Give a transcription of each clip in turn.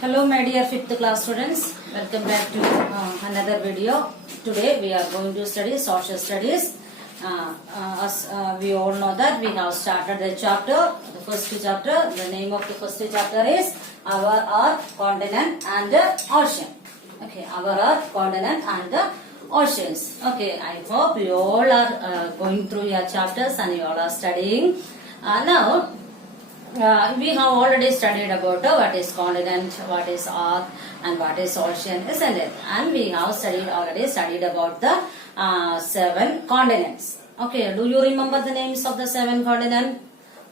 Hello my dear 5th class students, welcome back to another video. Today we are going to study social studies. As we all know that we have started the chapter, the first chapter. The name of the first chapter is Our Earth, Continent and the Ocean. Okay, Our Earth, Continent and the Oceans. Okay, I hope you all are going through your chapters and you all are studying. Now we have already studied about what is continent, what is earth and what is ocean, isn't it? And we have already studied about the 7 continents. Okay, do you remember the names of the 7 continents?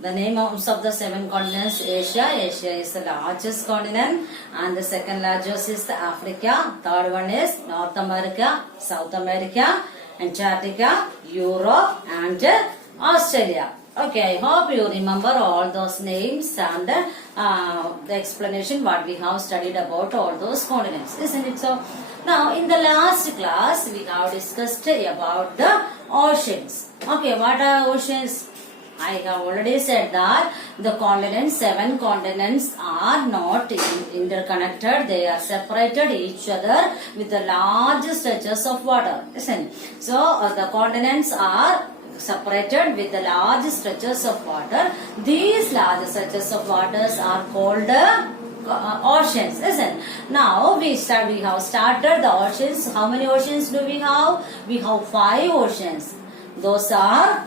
The names of the 7 continents: Asia. Asia is the largest continent, and the second largest is the Africa. Third one is North America, South America, Antarctica, Europe and Australia. Okay, I hope you remember all those names and the explanation what we have studied about all those continents, isn't it so? Now, in the last class, we have discussed about the oceans. Okay, what are oceans? I have already said that the continents, 7 continents are not interconnected. They are separated each other with the large stretches of water, isn't it? So, the continents are separated with the large stretches of water. These large stretches of waters are called oceans, isn't it? Now we have started the oceans. How many oceans do we have? We have 5 oceans. Those are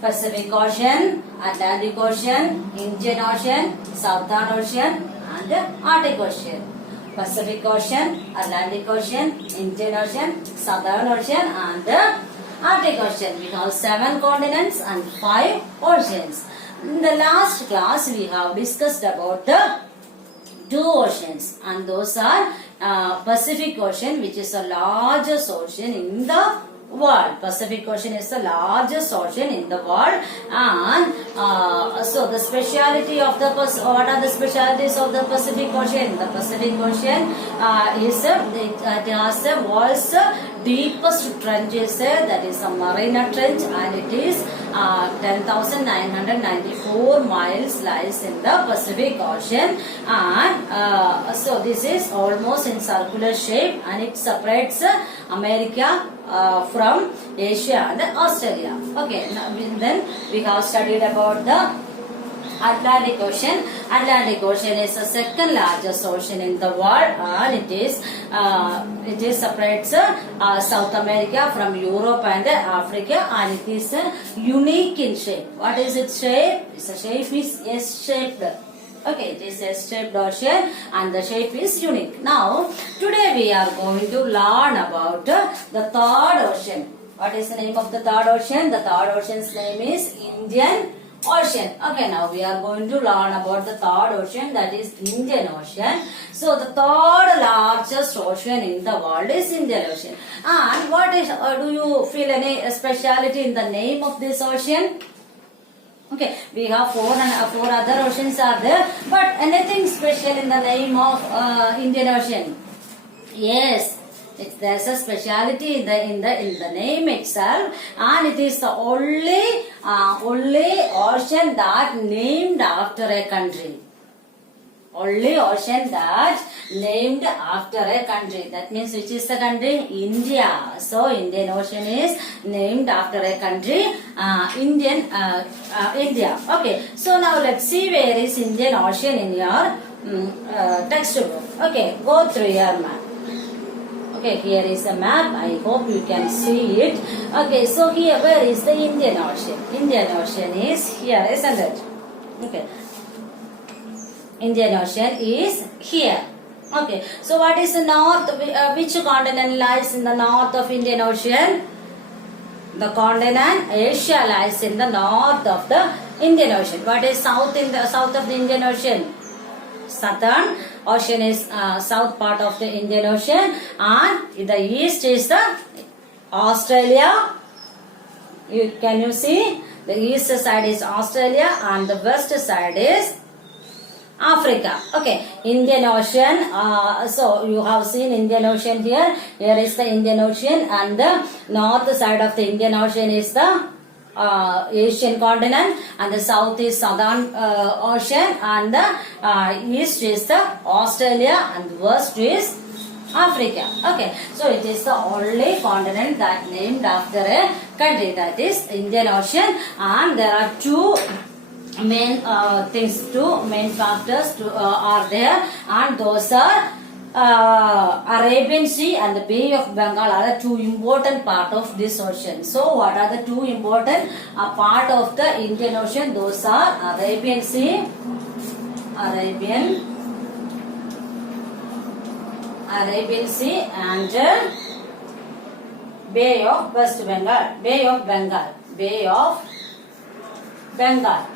Pacific Ocean, Atlantic Ocean, Indian Ocean, Southern Ocean and Arctic Ocean. Pacific Ocean, Atlantic Ocean, Indian Ocean, Southern Ocean and Arctic Ocean. We have 7 continents and 5 oceans. In the last class, we have discussed about the 2 oceans, and those are Pacific Ocean, which is the largest ocean in the world. Pacific Ocean is the largest ocean in the world, and so the speciality of the what are the specialities of the Pacific Ocean? The Pacific Ocean it has the world's deepest trench, that is a Mariana Trench, and it is 10,994 miles lies in the Pacific Ocean, and so this is almost in circular shape, and it separates America from Asia and Australia. Okay, then we have studied about the Atlantic Ocean. Atlantic Ocean is the second largest ocean in the world, and it separates South America from Europe and Africa, and it is unique in shape. What is its shape? Its shape is S-shaped. Okay, it is a S-shaped ocean and the shape is unique. Now, today we are going to learn about the 3rd ocean. What is the name of the 3rd ocean? The 3rd ocean's name is Indian Ocean. Okay, now we are going to learn about the 3rd ocean, that is Indian Ocean. So, the 3rd largest ocean in the world is Indian Ocean. And what is, do you feel any speciality in the name of this ocean? Okay, we have 4 other oceans are there, but anything special in the name of Indian Ocean? Yes, there's a speciality in the name itself, and it is the only ocean that named after a country. Only ocean that named after a country. That means which is the country? India. So Indian Ocean is named after a country, India. Okay. So now let's see where is Indian Ocean in your textbook. Okay, go through your map. Okay, here is the map. I hope you can see it. Okay, so here where is the Indian Ocean? Indian Ocean is here, isn't it? Okay. Indian Ocean is here. Okay, so what is the north? Which continent lies in the north of Indian Ocean? The continent Asia lies in the north of the Indian Ocean. What is south in the south of the Indian Ocean? Southern Ocean is south part of the Indian Ocean, and the east is the Australia. Can you see? The east side is Australia and the west side is Africa. Okay, Indian Ocean. So you have seen Indian Ocean here. Here is the Indian Ocean, and the north side of the Indian Ocean is the Asian continent, and the south is Southern Ocean, and the east is the Australia, and the west is Africa. Okay, so it is the only continent that named after a country, that is Indian Ocean, and there are two main main factors are there, and those are Arabian Sea and the Bay of Bengal are the two important part of this ocean. So what are the two important part of the Indian Ocean? Those are Arabian Sea, Arabian Sea, and Bay of West Bengal, Bay of Bengal.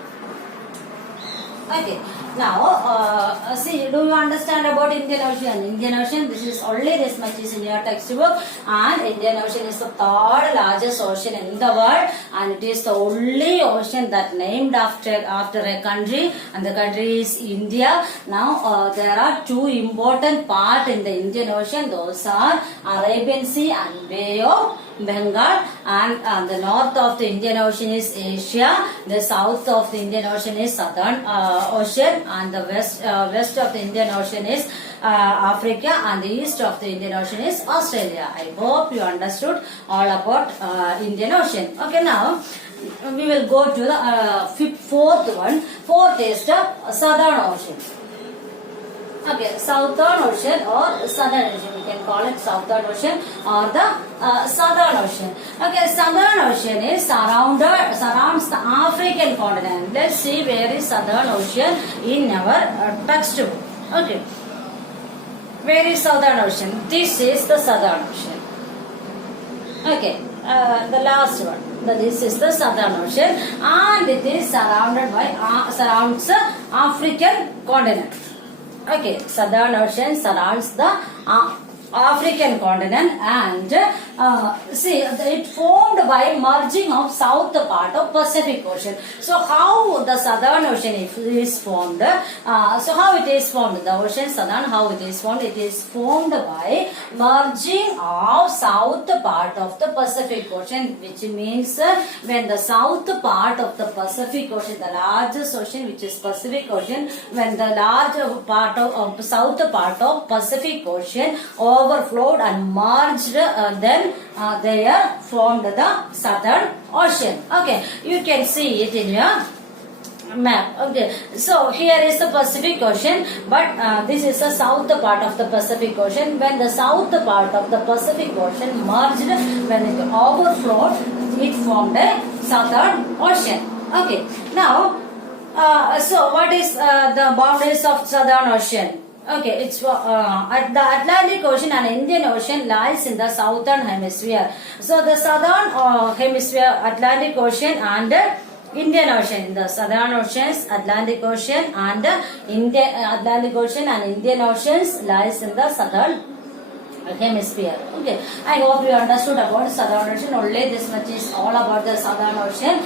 Okay. Now, see, do you understand about Indian Ocean? Indian Ocean, this is only this much is in your textbook, and Indian Ocean is the third largest ocean in the world, and it is the only ocean that named after a country, and the country is India. Now, there are two important parts in the Indian Ocean. Those are Arabian Sea and Bay of Bengal, and the north of the Indian Ocean is Asia, the south of the Indian Ocean is Southern Ocean, and the west of the Indian Ocean is Africa, and the east of the Indian Ocean is Australia. I hope you understood all about Indian Ocean. Okay, now we will go to the fourth one. Fourth is the Southern Ocean. Okay, Southern Ocean or Southern Ocean. We can call it Southern Ocean or the Southern Ocean. Okay, Southern Ocean is surrounds the African continent. Let's see where is Southern Ocean in our textbook. Okay, where is Southern Ocean? This is the Southern Ocean. Okay, the last one. This is the Southern Ocean, and it is surrounds the African continent. Okay, Southern Ocean surrounds the African continent, and see, it formed by merging of south part of Pacific Ocean. So how the Southern Ocean is formed? So how it is formed? The ocean Southern, how it is formed? It is formed by merging of south part of the Pacific Ocean, which means when the south part of the Pacific Ocean, the largest ocean which is Pacific Ocean, when the large part of south part of Pacific Ocean overflowed and merged, then they are formed the Southern Ocean. Okay, you can see it in your map. Okay, so here is the Pacific Ocean, but this is the south part of the Pacific Ocean. When the south part of the Pacific Ocean merged, when it overflowed, it formed a Southern Ocean. Okay, now so what is the boundaries of Southern Ocean? Okay, it's the Atlantic Ocean and Indian Ocean lies in the southern hemisphere. So the southern hemisphere, Atlantic Ocean and Indian Ocean. In the Southern Oceans, Atlantic Ocean and Atlantic Ocean and Indian Oceans lies in the southern hemisphere. Okay, I hope you understood about Southern Ocean. Only this much is all about the Southern Ocean.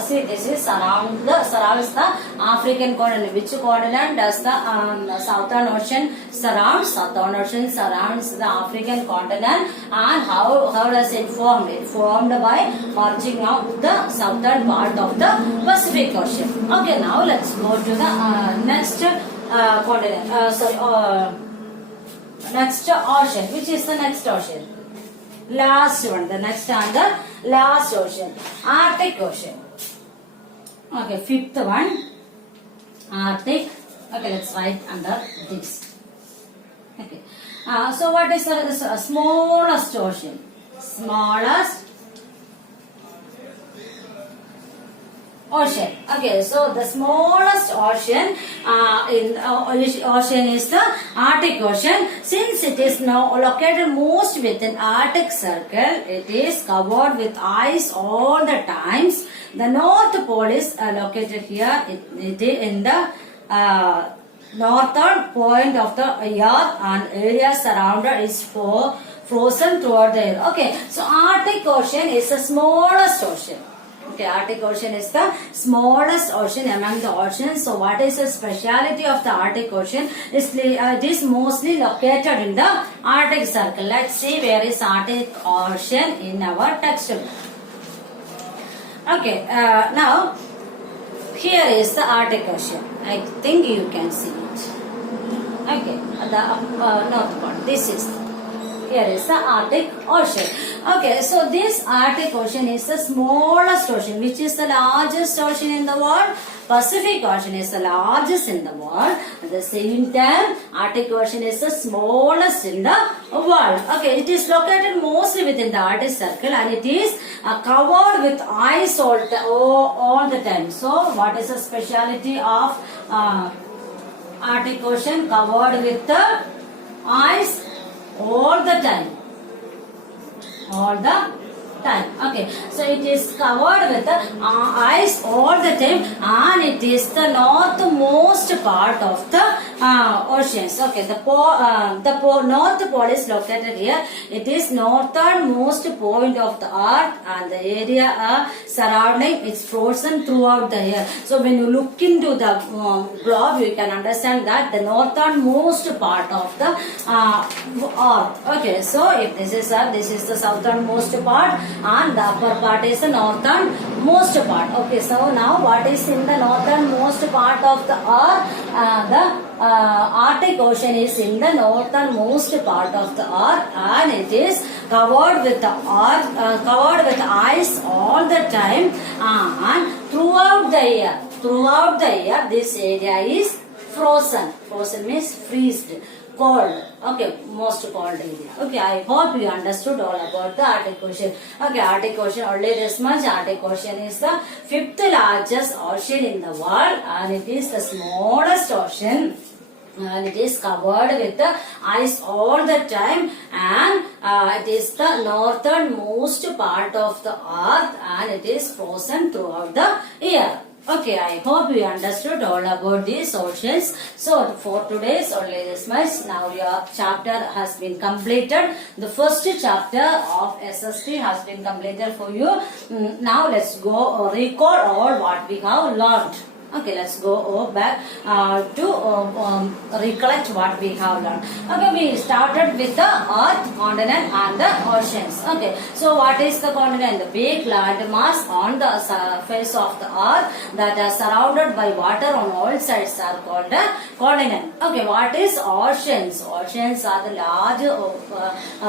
See, this is surrounds the African continent. Which continent does the Southern Ocean surrounds? Southern Ocean surrounds the African continent. And how does it form? It formed by merging of the southern part of the Pacific Ocean. Okay, now let's go to the next continent. Next ocean. Which is the next ocean? Last one. The next and the last ocean. Arctic Ocean. Okay, fifth one. Arctic. Okay, let's write under this. Okay. So what is the smallest ocean? Smallest ocean. Okay, so the smallest ocean ocean is the Arctic Ocean. Since it is now located most within Arctic Circle, it is covered with ice all the times. The North Pole is located here. It is in the northern point of the earth, and area surrounded is frozen toward the earth. Okay, so Arctic Ocean is the smallest ocean. Okay, Arctic Ocean is the smallest ocean among the oceans. So what is the speciality of the Arctic Ocean? It is mostly located in the Arctic Circle. Let's see where is Arctic Ocean in our textbook. Okay, now here is the Arctic Ocean. I think you can see it. Okay, the north part. This is here is the Arctic Ocean. Okay, so this Arctic Ocean is the smallest ocean. Which is the largest ocean in the world? Pacific Ocean is the largest in the world. At the same time, Arctic Ocean is the smallest in the world. Okay, it is located mostly within the Arctic Circle and it is covered with ice all the time. So, what is the speciality of Arctic Ocean? Covered with the ice all the time. All the time. Okay, so it is covered with the ice all the time and it is the northmost part of the oceans. Okay, the North Pole is located here. It is northernmost point of the earth and the area surrounding is frozen throughout the year. So when you look into the globe, you can understand that the northernmost part of the earth. Okay, so if this is the southernmost part and the upper part is the northernmost part. Okay, so now what is in the northernmost part of the earth? The Arctic Ocean is in the northernmost part of the earth and it is covered with covered with ice all the time and throughout the year this area is frozen. Frozen means freezed. Cold. Okay, most cold area. Okay, I hope you understood all about the Arctic Ocean. Okay, Arctic Ocean, only this much. Arctic Ocean is the 5th largest ocean in the world and it is the smallest ocean. And it is covered with the ice all the time and it is the northernmost part of the earth and it is frozen throughout the year. Okay, I hope you understood all about these oceans. So, for today's only this much. Now your chapter has been completed. The first chapter of SST has been completed for you. Now let's go recall all what we have learned. Okay, let's go back to recollect what we have learned. Okay, we started with the earth, continent and the oceans. Okay, so what is the continent? The big land mass on the surface of the earth that are surrounded by water on all sides are called the continent. Okay, what is oceans? Oceans are the large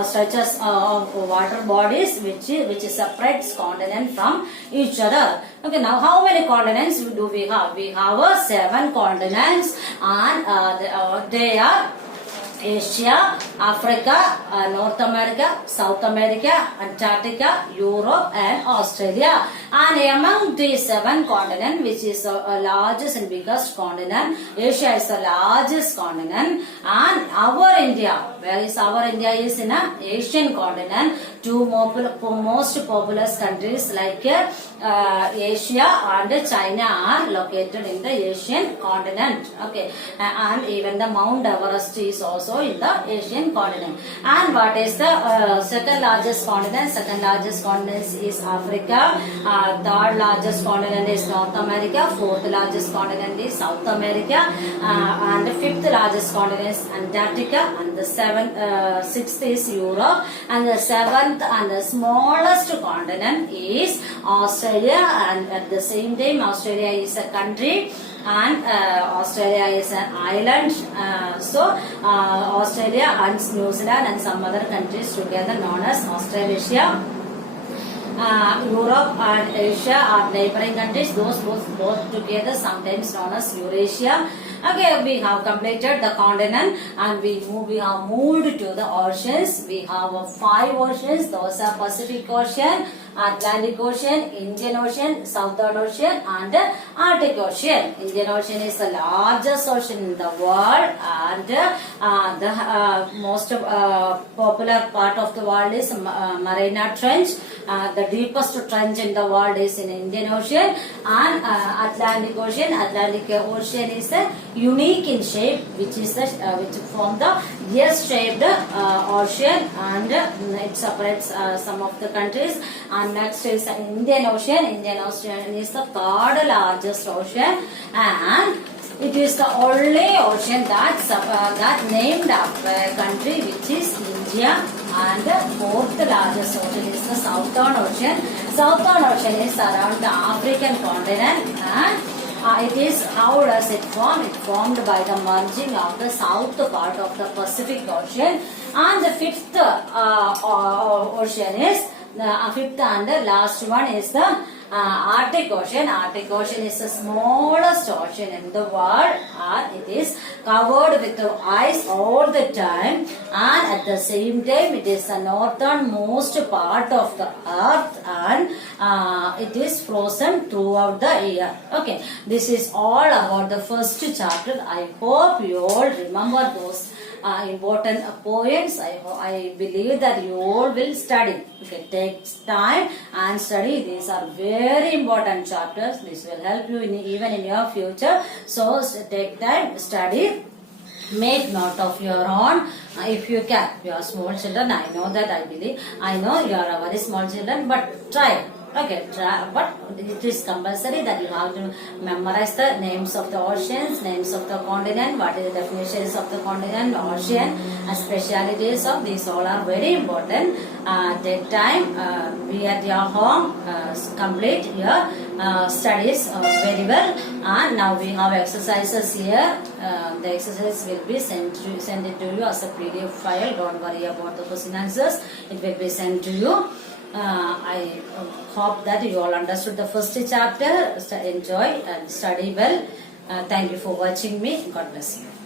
stretches of water bodies which separates continent from each other. Okay, now how many continents do we have? We have 7 continents and they are Asia, Africa, North America, South America, Antarctica, Europe and Australia. And among these 7 continents, which is the largest and biggest continent, Asia is the largest continent and our India, where is our India is in an Asian continent. 2 most populous countries like Asia and China are located in the Asian continent. Okay, and even the Mount Everest is also in the Asian continent. And what is the second largest continent? Second largest continent is Africa. Third largest continent is North America. Fourth largest continent is South America. And the fifth largest continent is Antarctica. And the sixth is Europe. And the seventh and the smallest continent is Australia. And at the same time, Australia is a country. And Australia is an island. So Australia and New Zealand and some other countries together known as Australasia. Europe and Asia are neighboring countries. Those both together sometimes known as Eurasia. Okay, we have completed the continent and we have moved to the oceans. We have 5 oceans. Those are Pacific Ocean, Atlantic Ocean, Indian Ocean, Southern Ocean and Arctic Ocean. Indian Ocean is the largest ocean in the world and the most popular part of the world is Mariana Trench. The deepest trench in the world is in Indian Ocean and Atlantic Ocean. Atlantic Ocean is unique in shape, which form the S-shaped ocean and it separates some of the countries. And next is the Indian Ocean. Indian Ocean is the 3rd largest ocean and it is the only ocean that named after a country, which is India. And the 4th largest ocean is the Southern Ocean. Southern Ocean is around the African continent, and it is, how does it form? It formed by the merging of the south part of the Pacific Ocean, and the fifth ocean is the fifth and the last one is the Arctic Ocean. Arctic Ocean is the smallest ocean in the world, and it is covered with the ice all the time, and at the same time it is the northernmost part of the earth, and it is frozen throughout the year. Okay, this is all about the first chapter. I hope you all remember those important points. I believe that you all will study. Okay, take time and study. These are very important chapters. This will help you even in your future. So take time, study. Make note of your own if you can. You are small children. I know that. I know you are a very small children, but try. Okay, but it is compulsory that you have to memorize the names of the oceans, names of the continent, what is the definitions of the continent, ocean, and specialities of these. All are very important. Take time, be at your home, complete your studies very well. And now we have exercises here. The exercise will be sent it to you as a PDF file. Don't worry about the question answers. It will be sent to you. I hope that you all understood the first chapter. Enjoy and study well. Thank you for watching me. God bless you.